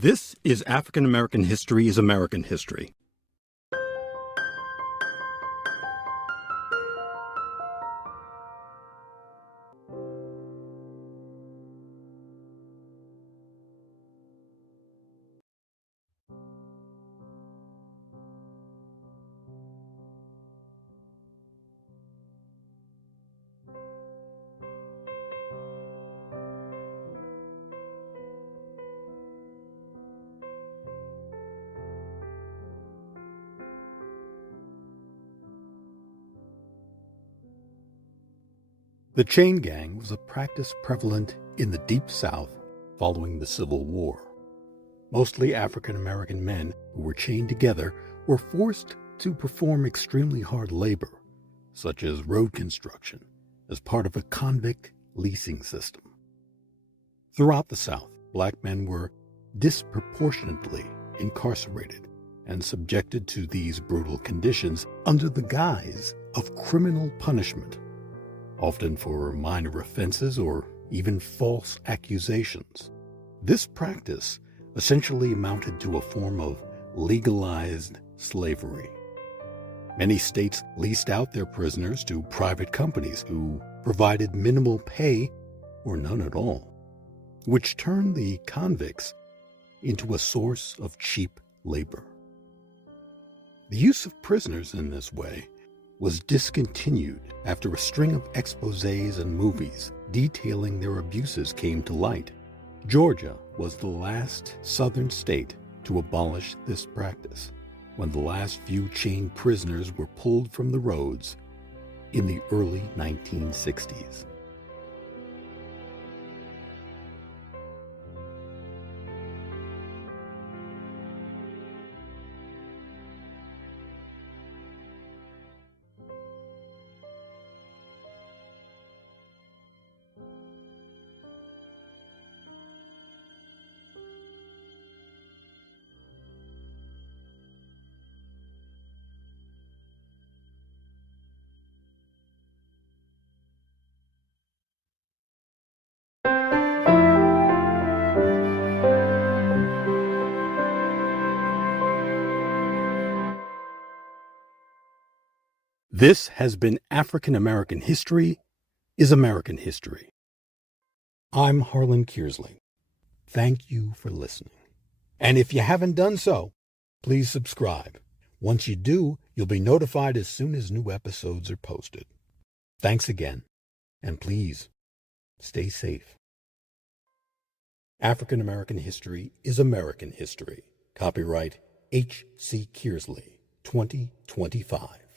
This is African American History is American History. The chain gang was a practice prevalent in the Deep South following the Civil War. Mostly African American men who were chained together were forced to perform extremely hard labor, such as road construction, as part of a convict leasing system. Throughout the South, black men were disproportionately incarcerated and subjected to these brutal conditions under the guise of criminal punishment, often for minor offenses or even false accusations. This practice essentially amounted to a form of legalized slavery. Many states leased out their prisoners to private companies who provided minimal pay or none at all, which turned the convicts into a source of cheap labor. The use of prisoners in this way was discontinued after a string of exposés and movies detailing their abuses came to light. Georgia was the last southern state to abolish this practice, when the last few chained prisoners were pulled from the roads in the early 1960s. This has been African American History is American History. I'm Harlan Kearsley. Thank you for listening. And if you haven't done so, please subscribe. Once you do, you'll be notified as soon as new episodes are posted. Thanks again, and please stay safe. African American History is American History. Copyright H.C. Kearsley, 2025.